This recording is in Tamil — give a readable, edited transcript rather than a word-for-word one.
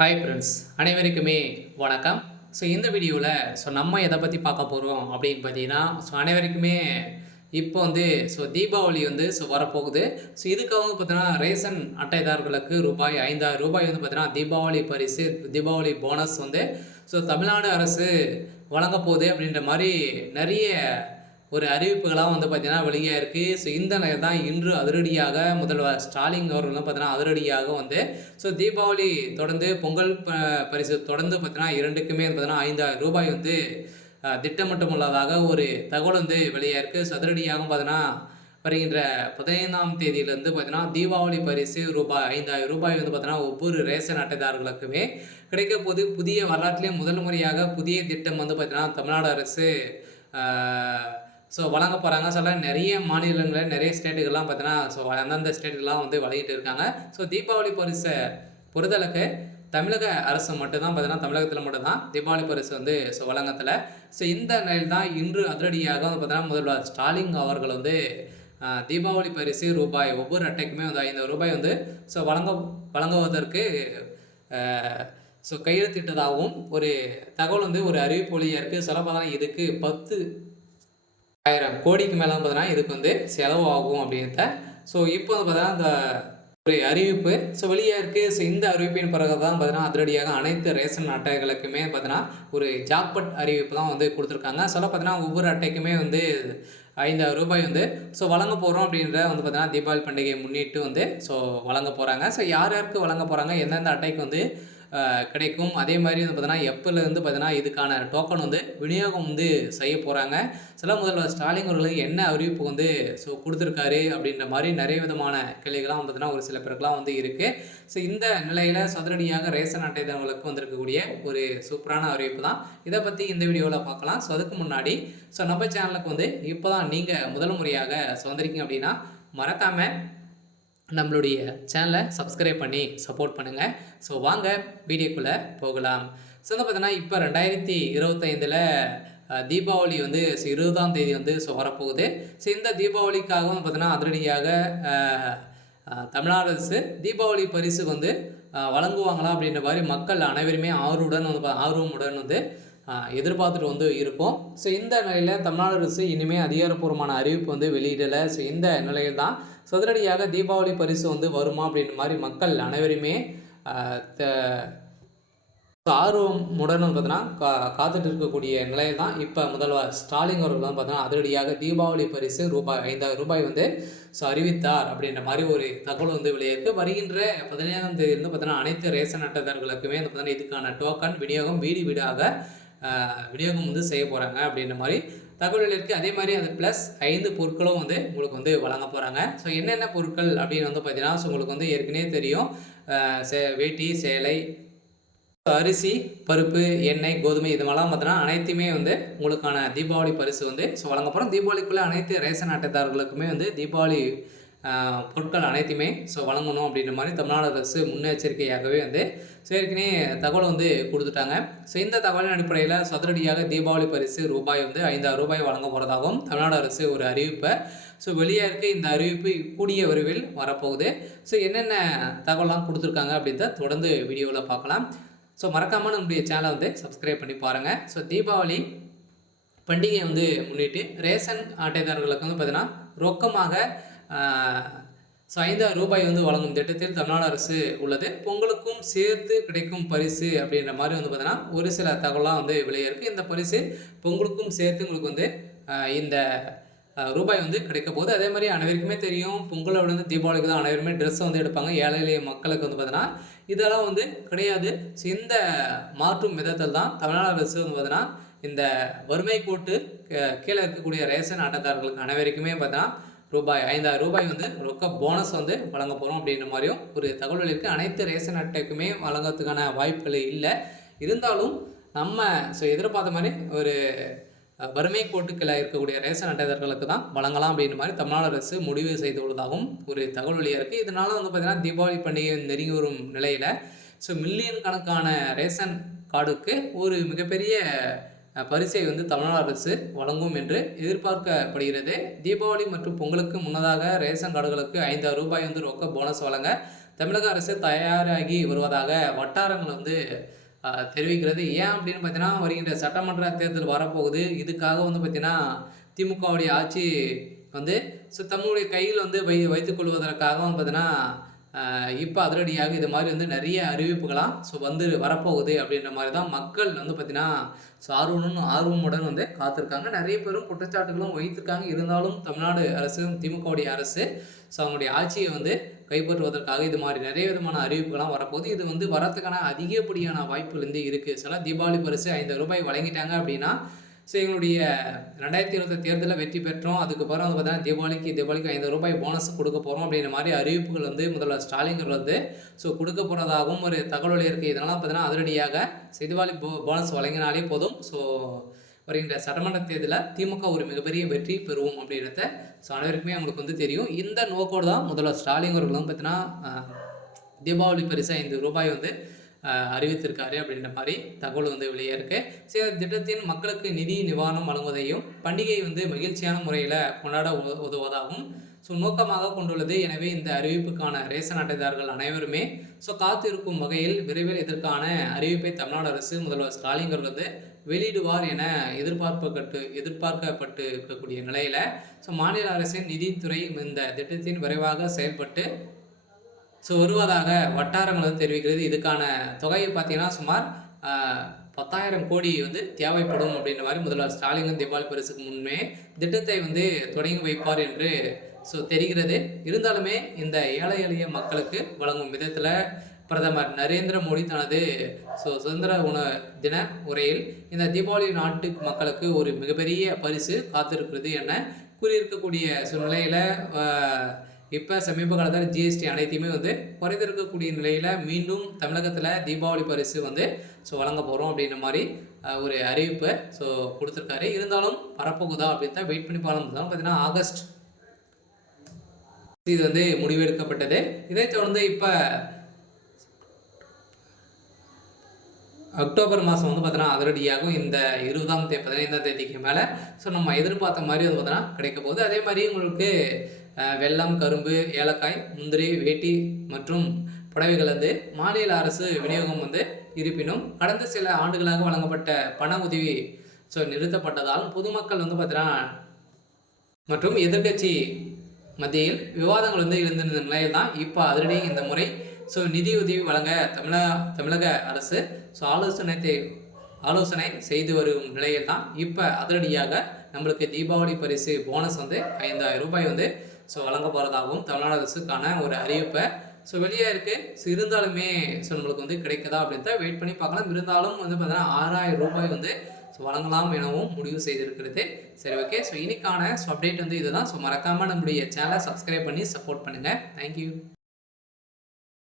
ஹாய் ஃப்ரெண்ட்ஸ், அனைவருக்குமே வணக்கம். இந்த வீடியோவில் நம்ம எதை பற்றி பார்க்க போகிறோம் அப்படின்னு பார்த்தீங்கன்னா, அனைவருக்குமே இப்போ தீபாவளி வரப்போகுது. இதுக்காக பார்த்தீங்கன்னா ரேஷன் அட்டைதாரர்களுக்கு ரூபாய் 5,000 பார்த்தீங்கன்னா தீபாவளி பரிசு, தீபாவளி போனஸ் தமிழ்நாடு அரசு வழங்க போகுது அப்படின்ற மாதிரி நிறைய ஒரு அறிவிப்புகளாக பார்த்தீங்கன்னா வெளியாயிருக்கு. இந்த நிலையில் தான் இன்று அதிரடியாக முதல்வர் ஸ்டாலின் அவர்கள் பார்த்தீங்கன்னா அதிரடியாக தீபாவளி தொடர்ந்து பொங்கல் பரிசு தொடர்ந்து பார்த்தீங்கன்னா 2க்குமே பார்த்தீங்கன்னா 5,000 திட்டமிட்டுள்ளதாக ஒரு தகவல் வெளியாயிருக்கு. அதிரடியாக பார்த்தீங்கன்னா வருகின்ற 15ஆம் தேதியிலிருந்து பார்த்தீங்கன்னா தீபாவளி பரிசு ரூபாய் 5,000 பார்த்தீங்கன்னா ஒவ்வொரு ரேஷன் அட்டைதாரர்களுக்குமே கிடைக்க போது. புதிய வரலாற்றிலே முதல் முறையாக புதிய திட்டம் பார்த்தீங்கன்னா தமிழ்நாடு அரசு வழங்க போகிறாங்க. நிறைய மாநிலங்களில் நிறைய ஸ்டேட்டுகள்லாம் பார்த்தீங்கன்னா அந்தந்த ஸ்டேட்டுகள்லாம் வழங்கிட்டு இருக்காங்க. தீபாவளி பரிசை பொறுத்தளவுக்கு தமிழக அரசு மட்டும்தான் பார்த்தீங்கன்னா தமிழகத்தில் மட்டும்தான் தீபாவளி பரிசு வழங்கத்தில். இந்த நிலையில் தான் இன்று அதிரடியாக பார்த்தீங்கன்னா முதல்வர் ஸ்டாலின் அவர்கள் தீபாவளி பரிசு ஒவ்வொரு அட்டைக்குமே 5,000 வழங்குவதற்கு கையெழுத்திட்டதாகவும் ஒரு தகவல் ஒரு அறிவிப்பு வழியாக இருக்குது. சொல்லப்போனால் இதுக்கு 10,000 கோடிக்கு மேலே பார்த்தீங்கன்னா இதுக்கு செலவு ஆகும் அப்படின்றத இப்போ பார்த்தீங்கன்னா இந்த ஒரு அறிவிப்பு வெளியாக இருக்குது. இந்த அறிவிப்பின் பிறகு தான் பார்த்தீங்கன்னா அதிரடியாக அனைத்து ரேஷன் அட்டைகளுக்குமே பார்த்தீங்கன்னா ஒரு ஜாக்பட் அறிவிப்பு தான் கொடுத்துருக்காங்க. பார்த்தீங்கன்னா ஒவ்வொரு அட்டைக்குமே 5,000 வழங்க போகிறோம் அப்படின்ற பார்த்தீங்கன்னா தீபாவளி பண்டிகையை முன்னிட்டு வழங்க போகிறாங்க. யார் யாருக்கு வழங்க போகிறாங்க, எந்தெந்த அட்டைக்கு கிடைக்கும், அதே மாதிரி பார்த்தீங்கன்னா எப்போலேருந்து பார்த்தீங்கன்னா இதுக்கான டோக்கன் விநியோகம் செய்ய போகிறாங்க. முதல்வர் ஸ்டாலின் அவர்களுக்கு என்ன அறிவிப்பு கொடுத்துருக்காரு அப்படின்ற மாதிரி நிறைய விதமான கேள்விகள்லாம் பார்த்தீங்கன்னா ஒரு சில பேருக்குலாம் இருக்குது. இந்த நிலையில் சதுரடியாக ரேஷன் அட்டைதாரர்களுக்கு வந்திருக்கக்கூடிய ஒரு சூப்பரான அறிவிப்பு தான். இதை பற்றி இந்த வீடியோவில் பார்க்கலாம். அதுக்கு முன்னாடி நம்ம சேனலுக்கு இப்போ தான் நீங்கள் முதல் முறையாக வந்திருக்கீங்க அப்படின்னா மறக்காமல் நம்மளுடைய சேனலை சப்ஸ்கிரைப் பண்ணி சப்போர்ட் பண்ணுங்கள். வாங்க வீடியோக்குள்ளே போகலாம். பார்த்தீங்கன்னா இப்போ 2025 தீபாவளி 20ஆம் தேதி வரப்போகுது. இந்த தீபாவளிக்காக பார்த்தீங்கன்னா அதிரடியாக தமிழ்நாடு அரசு தீபாவளி பரிசு வழங்குவாங்களா அப்படின்ற மாதிரி மக்கள் அனைவருமே ஆர்வமுடன் எதிர்பார்த்துட்டு இருக்கோம். இந்த நிலையில் தமிழ்நாடு அரசு இனிமேல் அதிகாரப்பூர்வமான அறிவிப்பு வெளியிடலை. இந்த நிலையில் தான் சதுரடியாக தீபாவளி பரிசு வருமா அப்படின்ற மாதிரி மக்கள் அனைவருமே ஆர்வமுடன் பார்த்தீங்கன்னா காத்துட்டு இருக்கக்கூடிய நிலையில் தான் இப்போ முதல்வர் ஸ்டாலின் அவர்கள் பார்த்தீங்கன்னா அதிரடியாக தீபாவளி பரிசு ரூபாய் 5,000 அறிவித்தார் அப்படின்ற மாதிரி ஒரு தகவல் வெளியிருக்கு. வருகின்ற 15ஆம் தேதியிலிருந்து பார்த்தீங்கன்னா அனைத்து ரேஷன் அட்டைதாரர்களுக்குமே பார்த்தீங்கன்னா இதுக்கான டோக்கன் விநியோகம் வீடு வீடாக விநியோகம் செய்ய போகிறாங்க அப்படின்ற மாதிரி தகவல்கள் இருக்குது. அதே மாதிரி அது ப்ளஸ் 5 பொருட்களும் உங்களுக்கு வழங்க போகிறாங்க. என்னென்ன பொருட்கள் அப்படின்னு பார்த்தீங்கன்னா உங்களுக்கு ஏற்கனவே தெரியும். வேட்டி, சேலை, அரிசி, பருப்பு, எண்ணெய், கோதுமை இது மாதிரிலாம் பார்த்தீங்கன்னா அனைத்துமே உங்களுக்கான தீபாவளி பரிசு வழங்க போகிறோம். தீபாவளிக்குள்ளே அனைத்து ரேஷன் அட்டைதாரர்களுக்குமே தீபாவளி பொருட்கள் அனைத்துமே வழங்கணும் அப்படின்ற மாதிரி தமிழ்நாடு அரசு முன்னெச்சரிக்கையாகவே ஏற்கனவே தகவல் கொடுத்துட்டாங்க. இந்த தகவலின் அடிப்படையில் சதுரடியாக தீபாவளி பரிசு ரூபாய் 5,000 வழங்க போகிறதாகவும் தமிழ்நாடு அரசு ஒரு அறிவிப்பை வெளியாக இருக்குது. இந்த அறிவிப்பு கூடிய விரைவில் வரப்போகுது. என்னென்ன தகவலாம் கொடுத்துருக்காங்க அப்படின்றத தொடர்ந்து வீடியோவில் பார்க்கலாம். மறக்காமல் நம்முடைய சேனலை சப்ஸ்கிரைப் பண்ணி பாருங்கள். தீபாவளி பண்டிகையை முன்னிட்டு ரேஷன் அட்டைதாரர்களுக்கு பார்த்தீங்கன்னா ரொக்கமாக 5,000 வழங்கும் திட்டத்தில் தமிழ்நாடு அரசு உள்ளது. பொங்கலுக்கும் சேர்த்து கிடைக்கும் பரிசு அப்படின்ற மாதிரி பார்த்தீங்கன்னா ஒரு சில தகவலாம் வெளியே இருக்குது. இந்த பரிசு பொங்கலுக்கும் சேர்த்து உங்களுக்கு இந்த ரூபாய் கிடைக்க போகுது. அதே மாதிரி அனைவருக்குமே தெரியும், பொங்கலை விட தீபாவளிக்கு தான் அனைவருமே ட்ரெஸ் மக்களுக்கு பார்த்தீங்கன்னா இதெல்லாம் கிடையாது. இந்த மாற்றும் விதத்தில் தான் தமிழ்நாடு அரசு பார்த்தீங்கன்னா இந்த வறுமை கோட்டு கீழே இருக்கக்கூடிய ரேஷன் அட்டைதாரர்களுக்கு அனைவருக்குமே பார்த்தீங்கன்னா ரூபாய் 5,000 ரொக்க போனஸ் வழங்க போகிறோம் அப்படின்ற மாதிரியும் ஒரு தகவல் இருக்குது. அனைத்து ரேஷன் அட்டைக்குமே வழங்கிறதுக்கான வாய்ப்புகள் இல்லை. இருந்தாலும் நம்ம எதிர்பார்த்த மாதிரி ஒரு வறுமை கோட்டுக்களை இருக்கக்கூடிய ரேஷன் அட்டைதாரர்களுக்கு தான் வழங்கலாம் அப்படின்ற மாதிரி தமிழ்நாடு அரசு முடிவு செய்துள்ளதாகவும் ஒரு தகவல் வெளியாக இருக்குது. இதனால் பார்த்தீங்கன்னா தீபாவளி பண்டிகை நெருங்கி வரும் நிலையில் மில்லியன் கணக்கான ரேஷன் கார்டுக்கு ஒரு மிகப்பெரிய பரிசை தமிழ்நாடு அரசு வழங்கும் என்று எதிர்பார்க்கப்படுகிறது. தீபாவளி மற்றும் பொங்கலுக்கு முன்னதாக ரேஷன் கார்டுகளுக்கு 5,000 ரொக்க போனஸ் வழங்க தமிழக அரசு தயாராகி வருவதாக வட்டாரங்கள் வந்து தெரிவிக்கிறது. ஏன் அப்படின்னு பார்த்தீங்கன்னா, வருகின்ற சட்டமன்ற தேர்தல் வரப்போகுது. இதுக்காக வந்து பார்த்தீங்கன்னா, திமுகவுடைய ஆட்சி வந்து தம்முடைய கையில் வந்து வைத்துக் கொள்வதற்காக வந்து பார்த்தீங்கன்னா, இப்ப அதிரடியாக இது மாரி வந்து நெறைய அறிவிப்புகளாம் வந்து வரப்போகுது அப்படின்ற மாரி தான் மக்கள் வந்து பார்த்தீங்கன்னா, ஆர்வமுடன் வந்து காத்திருக்காங்க. நெறைய பேரும் குற்றச்சாட்டுகளும் வைத்திருக்காங்க. இருந்தாலும் தமிழ்நாடு அரசு, திமுகவுடைய அரசு அவங்களுடைய ஆட்சிய வந்து கைப்பற்றுவதற்காக இது மாரி நெறைய விதமான அறிவிப்புகள்லாம் வரப்போகுது. இது வந்து வரத்துக்கான அதிகப்படியான வாய்ப்புகள் வந்து இருக்கு. சில தீபாவளி பரிசு ரூ. 5 வழங்கிட்டாங்க அப்படின்னா, எங்களுடைய 2020 தேர்தல்ல வெற்றி பெற்றோம். அதுக்கப்புறம் வந்து பார்த்தீங்கன்னா, தீபாவளிக்கு ரூ. 5 போனஸ் குடுக்க போறோம் அப்படின்ற மாரி அறிவிப்புகள் வந்து முதல்வர் ஸ்டாலின் அவர்கள் வந்து குடுக்க போறதாகவும் ஒரு தகவல் இருக்கு. இதனால பார்த்தீங்கன்னா, அதிரடியாக தீபாவளி போனஸ் வழங்கினாலே போதும். வருகின்ற சட்டமன்ற தேர்தலில் திமுக ஒரு மிகப்பெரிய வெற்றி பெறுவோம் அப்படின்றத அனைவருக்குமே அவங்களுக்கு வந்து தெரியும். இந்த நோக்கோடு தான் முதல்வர் ஸ்டாலின் அவர்கள் வந்து பார்த்தீங்கன்னா, தீபாவளி பரிசு ரூ. 5 வந்து அறிவித்திருக்காரு அப்படின்ற மாதிரி தகவல் வந்து வெளியே இருக்கு. சரி, திட்டத்தின் மக்களுக்கு நிதி நிவாரணம் வழங்குவதையும் பண்டிகை வந்து மகிழ்ச்சியான முறையில் கொண்டாட உதவுவதாகவும் நோக்கமாக கொண்டுள்ளது. எனவே இந்த அறிவிப்புக்கான ரேஷன் அட்டைதாரர்கள் அனைவருமே காத்திருக்கும் வகையில் விரைவில் இதற்கான அறிவிப்பை தமிழ்நாடு அரசு முதல்வர் ஸ்டாலின் அவர்கள் வந்து வெளியிடுவார் என எதிர்பார்க்கப்பட்டு இருக்கக்கூடிய நிலையில மாநில அரசின் நிதித்துறை இந்த திட்டத்தின் விரைவாக செயல்பட்டு வருவதாக வட்டாரங்கள் வந்து தெரிவிக்கிறது. இதுக்கான தொகையை பார்த்தீங்கன்னா சுமார் 10,000 கோடி வந்து தேவைப்படும் அப்படின்ற மாதிரி முதல்வர் ஸ்டாலின் தீபாவளி பரிசுக்கு முன்னே திட்டத்தை வந்து தொடங்கி வைப்பார் என்று தெரிகிறது. இருந்தாலுமே இந்த ஏழை எளிய மக்களுக்கு வழங்கும் விதத்தில் பிரதமர் நரேந்திர மோடி தனது சுதந்திர தின உரையில் இந்த தீபாவளி நாட்டு மக்களுக்கு ஒரு மிகப்பெரிய பரிசு காத்திருக்கிறது என கூறியிருக்கக்கூடிய சூழ்நிலையில் இப்போ சமீப காலத்தில் ஜிஎஸ்டி அனைத்தையுமே வந்து குறைந்திருக்கக்கூடிய நிலையில் மீண்டும் தமிழகத்தில் தீபாவளி பரிசு வந்து வழங்க போகிறோம் அப்படின்ற மாதிரி ஒரு அறிவிப்பை கொடுத்துருக்காரு. இருந்தாலும் வரப்போகுதா அப்படின்னு தான் வெயிட் பண்ணி பார்க்கலாம். பார்த்தீங்கன்னா ஆகஸ்ட் இது வந்து முடிவெடுக்கப்பட்டது. இதைத் தொடர்ந்து இப்போ அக்டோபர் மாதம் வந்து பார்த்தீங்கன்னா அதிரடியாகவும் இந்த 15ஆம் தேதிக்கு மேலே நம்ம எதிர்பார்த்த மாதிரி வந்து பார்த்தீங்கன்னா கிடைக்க போகுது. அதே மாதிரி உங்களுக்கு வெல்லம், கரும்பு, ஏலக்காய், முந்திரி, வேட்டி மற்றும் புடவைகள் வந்து மாநில அரசு விநியோகம் வந்து இருப்பினும் கடந்த சில ஆண்டுகளாக வழங்கப்பட்ட பண உதவி நிறுத்தப்பட்டதால் பொதுமக்கள் வந்து பார்த்தீங்கன்னா மற்றும் எதிர்கட்சி மத்தியில் விவாதங்கள் வந்து இருந்திருந்த நிலையில் தான் இப்போ அதிரடி இந்த முறை நிதியுதவி வழங்க தமிழக அரசு ஆலோசனை செய்து வரும் நிலையில் தான் இப்போ அதிரடியாக நம்மளுக்கு தீபாவளி பரிசு போனஸ் வந்து 5,000 ரூபாய் வந்து வழங்க போகிறதாகவும் தமிழ்நாடு அரசுக்கான ஒரு அறிவிப்பை வெளியே இருக்குது. இருந்தாலுமே நம்மளுக்கு வந்து கிடைக்குதா அப்படின்னு தான் வெயிட் பண்ணி பார்க்கலாம். இருந்தாலும் வந்து பார்த்தீங்கன்னா 6,000 ரூபாய் வந்து வழங்கலாம் எனவும் முடிவு செய்திருக்கிறது. சரி, ஓகே. இன்னைக்கான அப்டேட் வந்து இதுதான். மறக்காமல் நம்முடைய சேனலை சப்ஸ்கிரைப் பண்ணி சப்போர்ட் பண்ணுங்கள். தேங்க்யூ.